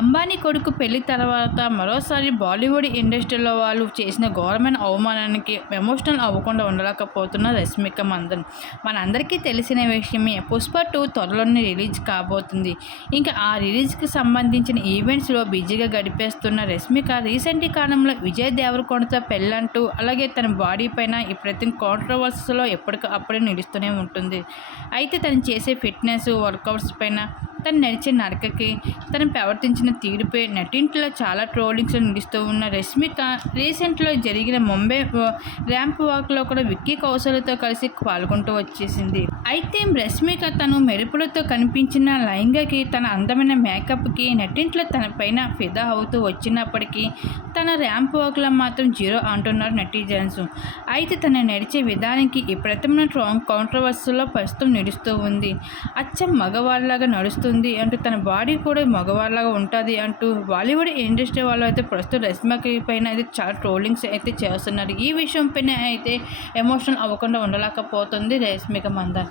అంబానీ కొడుకు పెళ్ళి తర్వాత మరోసారి బాలీవుడ్ ఇండస్ట్రీలో వాళ్ళు చేసిన ఘోరమైన అవమానానికి ఎమోషనల్ అవ్వకుండా ఉండలేకపోతున్న రష్మిక మందన్. మనందరికీ తెలిసిన విషయమే పుష్ప టూ త్వరలోనే రిలీజ్ కాబోతుంది. ఇంకా ఆ రిలీజ్కి సంబంధించిన ఈవెంట్స్లో బిజీగా గడిపేస్తున్న రష్మిక రీసెంట్ కాలంలో విజయ్ దేవరకొండతో పెళ్ళంటూ అలాగే తన బాడీ పైన ప్రతి కాంట్రవర్సీలో ఎప్పటికప్పుడే నిలుస్తూనే ఉంటుంది. అయితే తను చేసే ఫిట్నెస్ వర్కౌట్స్ పైన తను నడిచే నడకకి తను ప్రవర్తించిన తీరుపై నటింట్లో చాలా ట్రోలింగ్స్ నిలుస్తూ ఉన్న రష్మిక రీసెంట్లో జరిగిన ముంబై ర్యాంప్ వాక్లో కూడా విక్కీ కౌశలతో కలిసి పాల్గొంటూ వచ్చేసింది. అయితే రష్మిక తను మెరుపులతో కనిపించిన లైంగకి తన అందమైన మేకప్కి నటింట్లో తన పైన ఫిదా అవుతూ వచ్చినప్పటికీ తన ర్యాంప్ వాక్లో మాత్రం జీరో అంటున్నారు నెటిజన్స్. అయితే తన నడిచే విధానానికి ఈ ప్రతిమ కాంట్రవర్సీలో ప్రస్తుతం నడుస్తూ ఉంది. అచ్చం మగవాళ్ళలాగా నడుస్తుంది అంటూ తన బాడీ కూడా మగవాళ్ళగా ఉంటుంది అంటూ బాలీవుడ్ ఇండస్ట్రీ వాళ్ళు అయితే ప్రస్తుతం రష్మకి పైన అయితే చాలా ట్రోలింగ్స్ అయితే చేస్తున్నారు. ఈ విషయం పైన అయితే ఎమోషనల్ అవ్వకుండా ఉండలేకపోతుంది రష్మిక మందన్